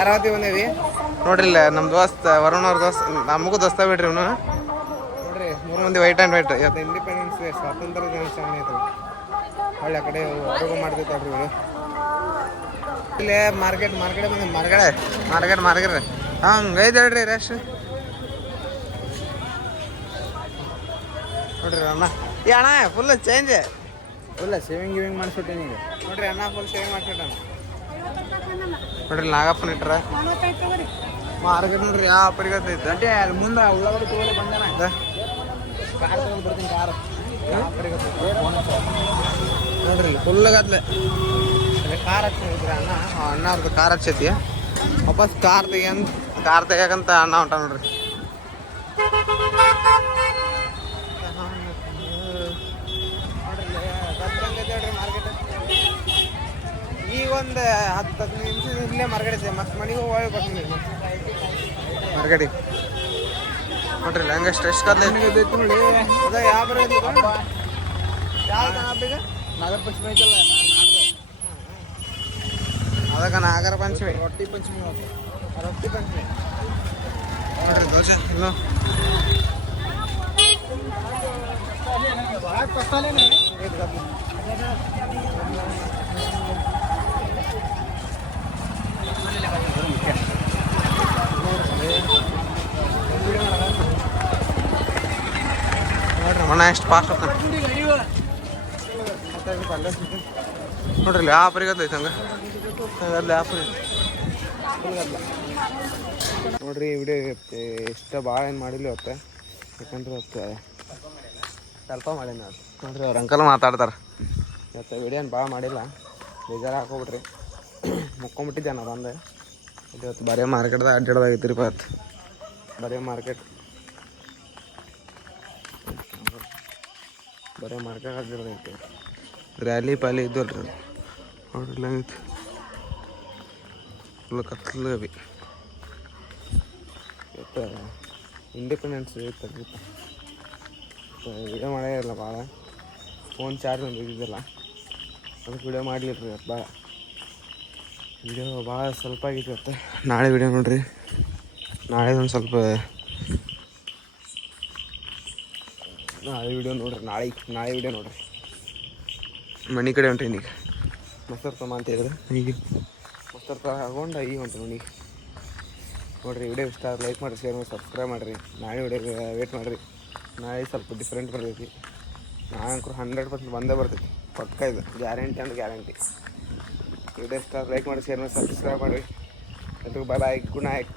ಯಾರಾವತಿ ಬಂದೇವಿ ನೋಡ್ರಿ ಇಲ್ಲ ನಮ್ಮ ದೋಸ್ತ ವರುಣ್ ಅವ್ರ ದೋಸ್ತ ನಮಗೂ ದೋಸ್ತ ಬಿಡ್ರಿ ಇವನು ನೋಡ್ರಿ 3 ಮಂದಿ ವೈಟ್ ಆ್ಯಂಡ್ ವೈಟ್ ಇವತ್ತು ಇಂಡಿಪೆಂಡೆನ್ಸ್ ಡೇ ಸ್ವಾತಂತ್ರ್ಯ ದಿನಾಚರಣೆ ಐತೆ ಒಳ್ಳೆ ಆ ಕಡೆ ಹೊರಗು ಮಾಡ್ತೈತೆ ನೋಡ್ರಿ ಇವರು ಇಲ್ಲೇ ಮಾರ್ಕೆಟ್ ಬಂದ ಮಾರ್ಕೆಟ್ ಹಂಗೈತೆ ಹೇಳ್ರಿ ರೇಷ್ ನೋಡ್ರಿ ಅಣ್ಣ ಈ ಅಣ್ಣ ಫುಲ್ ಚೇಂಜ್ ಫುಲ್ ಸೇವಿಂಗ್ ಮಾಡಿಸ್ಬಿಟ್ಟೆ ಈಗ ನೋಡ್ರಿ ಅಣ್ಣ ಫುಲ್ ಸೇವಿಂಗ್ ಮಾಡಿಸ್ಬಿಟ್ಟ ನೋಡ್ರಿ ನಾಗಪ್ಪನ ಇಟ್ರ ಮಾರ್ಕೆಟ್ ನೋಡ್ರಿ ಯಾವ ಪರಿಗತ್ತೈತೆ ಅಲ್ಲಿ ಮುಂದೆ ಉಳ್ಳಾಗಡ್ಡಿ ತಗೊಳ್ಳಿ ಬಂದಾನ ಕಾರ್ ತಗೊಂಡು ಬರ್ತೀನಿ ಕಾರ್ ನೋಡ್ರಿ ಫುಲ್ ಗದ್ಲೆ ಕಾರ್ ಹಚ್ಚಿದ್ರಿ ಅಣ್ಣ ಅವ್ರದ್ದು ಕಾರ್ ಹಚ್ಚೈತಿ ವಾಪಸ್ ಕಾರ್ ತೆಗಿಯಕಂತ ಅಣ್ಣ ಹೊಂಟ ನೋಡ್ರಿ ಈಗ ಒಂದು 10 ನಿಮಿಷ ಇಲ್ಲೇ ಮಾರ್ಕೆಟ್ ಇದೆ ಮತ್ತೆ ಮನೆಗೆ ಹೋಗಿ ಬರ್ತೀನಿ ಮಾರ್ಕೆಟಿಗೆ ನೋಡ್ರಿ ಹಂಗೆ ಸ್ಟ್ರೆಸ್ ಕದ್ಲೆ ನೋಡಿ ಅದ ಯಾವ ಬರೋದು ಯಾವ ಹಬ್ಬೀಗ ನಾಗರ ಪಂಚಮಿ ಐತಲ್ಲ ಅದಕ್ಕೆ ನಾಗರ ಪಂಚಮಿ ರೊಟ್ಟಿ ಪಂಚಮಿ ನೋಡ್ರಿ ದೋಸೆ ಹಲೋ ನೋಡ್ರಿ ಮನ ಎಷ್ಟು ಫಾಸ್ಟ್ ನೋಡ್ರಿ ಯಾವ ಪರಿಗದ ಐತೆ ಹಂಗೆ ನೋಡ್ರಿ ವಿಡಿಯೋ ಇರುತ್ತೆ ಇಷ್ಟ ಭಾಳ ಏನು ಮಾಡಿಲ್ಲ ಇವತ್ತು ಯಾಕಂದ್ರೆ ಇವತ್ತು ಸ್ವಲ್ಪ ಮಾಡೀನಿ ಅದು ನೋಡ್ರಿ ಅವ್ರ ಅಂಕಲ್ ಮಾತಾಡ್ತಾರೆ ಇವತ್ತು ವಿಡಿಯೋ ಏನು ಭಾಳ ಮಾಡಿಲ್ಲ ಬೇಜಾರು ಹಾಕೋಬಿಟ್ರಿ ಮುಕ್ಕೊಂಬಿಟ್ಟಿದ್ದೆ ನಾನು ಬಂದೆ ಇವತ್ತು ಬರೀ ಮಾರ್ಕೆಟ್ದಾಗ ಅಡ್ಡಾಡ್ದಾಗೈತಿ ರೀ ಇವತ್ತು ಬರೀ ಮಾರ್ಕೆಟ್ ಅಡ್ಡಾಡ್ದೈತಿ ರ್ಯಾಲಿ ಪಾಲಿ ಇದ್ದಲ್ರಿ ನೋಡ್ರಿ ಹಂಗೈತಿ ಫುಲ್ ಕತ್ಲು ಬಿ ಇವತ್ತು ಇಂಡಿಪೆಂಡೆನ್ಸ್ ಇತ್ತು ವಿಡಿಯೋ ಮಾಡೇ ಇರಲ್ಲ ಭಾಳ ಫೋನ್ ಚಾರ್ಜ್ ಒಂದು ಇದ್ದಿದ್ದಿಲ್ಲ ಅದಕ್ಕೆ ವಿಡಿಯೋ ಮಾಡಲಿಲ್ಲ ರೀ ಭಾಳ ವಿಡಿಯೋ ಭಾಳ ಸ್ವಲ್ಪ ಆಗಿತ್ತು ಇವತ್ತು ನಾಳೆ ವಿಡಿಯೋ ನೋಡ್ರಿ ನಾಳೆ ಒಂದು ಸ್ವಲ್ಪ ನಾಳೆ ವಿಡಿಯೋ ನೋಡ್ರಿ ನಾಳೆ ವಿಡಿಯೋ ನೋಡ್ರಿ ಮನೆ ಕಡೆ ಹೊಂಟೀನಿ ಈಗ ಮೊಸರು ತಮ್ಮ ಅಂತ ಹೇಳಿದ್ರೆ ಈಗ ಮೊಸರು ತಗೊಂಡು ಈಗ ಹೊಂಟು ಮನೆಗೆ ನೋಡಿರಿ ವಿಡಿಯೋ ಇಷ್ಟ ಲೈಕ್ ಮಾಡಿರಿ ಶೇರ್ ಮಾಡಿ ಸಬ್ಸ್ಕ್ರೈಬ್ ಮಾಡಿರಿ ನಾಳೆ ವಿಡಿಯೋ ವೇಟ್ ಮಾಡಿರಿ ನಾಳೆ ಸ್ವಲ್ಪ ಡಿಫ್ರೆಂಟ್ ಬರ್ತೈತಿ ನಾಳೆ 100% ಬಂದೇ ಬರ್ತೈತಿ ಪಕ್ಕ ಇದು ಗ್ಯಾರಂಟಿ ಅಂದ್ರೆ ಗ್ಯಾರಂಟಿ ವಿಡಿಯೋ ಇಷ್ಟ ಲೈಕ್ ಮಾಡಿ ಶೇರ್ ಮಾಡಿ ಸಬ್ಸ್ಕ್ರೈಬ್ ಮಾಡಿರಿ ಎಲ್ರಿಗೂ ಬಾಯ್ ಗುಡ್ ನೈಟ್